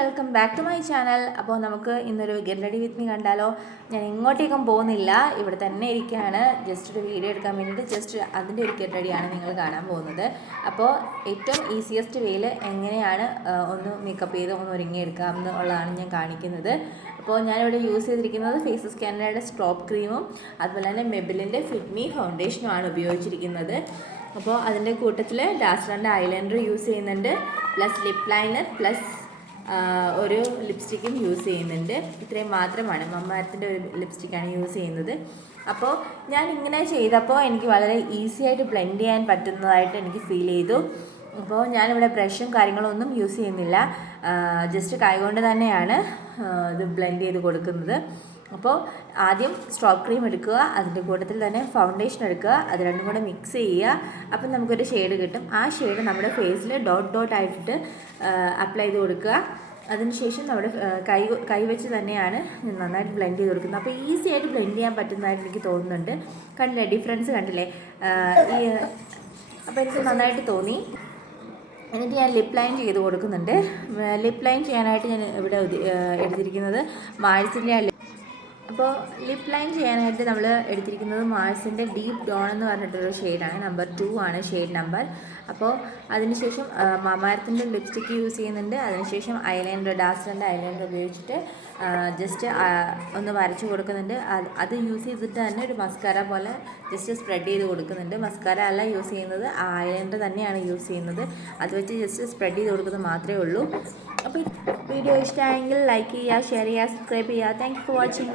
Welcome back to my channel. അപ്പോൾ നമുക്ക് ഇന്നൊരു ഗെറ്റ് റെഡി വിത്ത് മീ കണ്ടാലോ? ഞാൻ എങ്ങോട്ടേക്കും പോകുന്നില്ല, ഇവിടെ തന്നെ ഇരിക്കുകയാണ്. ജസ്റ്റ് ഒരു വീഡിയോ എടുക്കാൻ വേണ്ടിയിട്ട് ജസ്റ്റ് അതിൻ്റെ ഒരു ഗെറ്റ് റെഡിയാണ് നിങ്ങൾ കാണാൻ പോകുന്നത്. അപ്പോൾ ഏറ്റവും ഈസിയസ്റ്റ് വേയിൽ എങ്ങനെയാണ് ഒന്ന് മേക്കപ്പ് ചെയ്ത് ഒന്ന് ഒരുങ്ങിയെടുക്കാം എന്നുള്ളതാണ് ഞാൻ കാണിക്കുന്നത്. അപ്പോൾ ഞാനിവിടെ യൂസ് ചെയ്തിരിക്കുന്നത് ഫേസസ് കാനഡയുടെ സ്ട്രോപ്പ് ക്രീമും അതുപോലെ തന്നെ മെബിലിൻ്റെ ഫിറ്റ് മീ ഫൗണ്ടേഷനുമാണ് ഉപയോഗിച്ചിരിക്കുന്നത്. അപ്പോൾ അതിൻ്റെ കൂട്ടത്തിൽ ഡാസ്ലറിൻ്റെ ഐലൈനർ യൂസ് ചെയ്യുന്നുണ്ട്, പ്ലസ് ലിപ്പ് ലൈനർ, പ്ലസ് ഒരു ലിപ്സ്റ്റിക്കും യൂസ് ചെയ്യുന്നുണ്ട്. ഇത്രയും മാത്രമാണ്, മമ്മാരത്തിൻ്റെ ഒരു ലിപ്സ്റ്റിക്കാണ് യൂസ് ചെയ്യുന്നത്. അപ്പോൾ ഞാൻ ഇങ്ങനെ ചെയ്തപ്പോൾ എനിക്ക് വളരെ ഈസി ആയിട്ട് ബ്ലെൻഡ് ചെയ്യാൻ പറ്റുന്നതായിട്ട് എനിക്ക് ഫീൽ ചെയ്തു. അപ്പോൾ ഞാനിവിടെ ബ്രഷും കാര്യങ്ങളും ഒന്നും യൂസ് ചെയ്യുന്നില്ല, ജസ്റ്റ് കൈകൊണ്ട് തന്നെയാണ് ഇത് ബ്ലെൻഡ് ചെയ്ത് കൊടുക്കുന്നത്. അപ്പോൾ ആദ്യം സ്ട്രോപ്പ് ക്രീം എടുക്കുക, അതിൻ്റെ കൂട്ടത്തിൽ തന്നെ ഫൗണ്ടേഷൻ എടുക്കുക, അത് രണ്ടും കൂടെ മിക്സ് ചെയ്യുക. അപ്പം നമുക്കൊരു ഷെയ്ഡ് കിട്ടും. ആ ഷെയ്ഡ് നമ്മുടെ ഫേസിൽ ഡോട്ട് ആയിട്ട് അപ്ലൈ ചെയ്ത് കൊടുക്കുക. അതിനുശേഷം നമ്മുടെ കൈ വെച്ച് തന്നെയാണ് നന്നായിട്ട് ബ്ലെൻഡ് ചെയ്ത് കൊടുക്കുന്നത്. അപ്പോൾ ഈസി ആയിട്ട് ബ്ലെൻഡ് ചെയ്യാൻ പറ്റുന്നതായിട്ട് എനിക്ക് തോന്നുന്നുണ്ട്. കണ്ടില്ലേ, ഡിഫറൻസ് കണ്ടില്ലേ? അപ്പോൾ എനിക്ക് നന്നായിട്ട് തോന്നി. എന്നിട്ട് ഞാൻ ലിപ്പ് ലൈൻ ചെയ്ത് കൊടുക്കുന്നുണ്ട്. ലിപ്പ് ലൈൻ ചെയ്യാനായിട്ട് ഞാൻ ഇവിടെ എടുത്തിരിക്കുന്നത് മാഴ്സിൻ്റെ. അപ്പോൾ ലിപ്പ് ലൈൻ ചെയ്യാനായിട്ട് നമ്മൾ എടുത്തിരിക്കുന്നത് മാഴ്സിൻ്റെ ഡീപ്പ് ഡോൺ എന്ന് പറഞ്ഞിട്ടൊരു ഷെയ്ഡാണ്, നമ്പർ 2 ആണ് ഷെയ്ഡ് നമ്പർ. അപ്പോൾ അതിനുശേഷം മമാരത്തിൻ്റെ ലിപ്സ്റ്റിക്ക് യൂസ് ചെയ്യുന്നുണ്ട്. അതിനുശേഷം ഐലൈനർ, ഡാസ്ലറിൻ്റെ ഐലൈനർ ഉപയോഗിച്ചിട്ട് ജസ്റ്റ് ഒന്ന് വരച്ച് കൊടുക്കുന്നുണ്ട്. അത് യൂസ് ചെയ്തിട്ട് തന്നെ ഒരു മസ്കാര പോലെ ജസ്റ്റ് സ്പ്രെഡ് ചെയ്ത് കൊടുക്കുന്നുണ്ട്. മസ്കാര അല്ല യൂസ് ചെയ്യുന്നത്, ആ ഐലൈനർ തന്നെയാണ് യൂസ് ചെയ്യുന്നത്. അത് വെച്ച് ജസ്റ്റ് സ്പ്രെഡ് ചെയ്ത് കൊടുക്കുന്നത് മാത്രമേ ഉള്ളൂ. അപ്പോൾ വീഡിയോ ഇഷ്ടമായെങ്കിൽ ലൈക്ക് ചെയ്യുക, ഷെയർ ചെയ്യുക, സബ്സ്ക്രൈബ് ചെയ്യുക. Thank you for watching.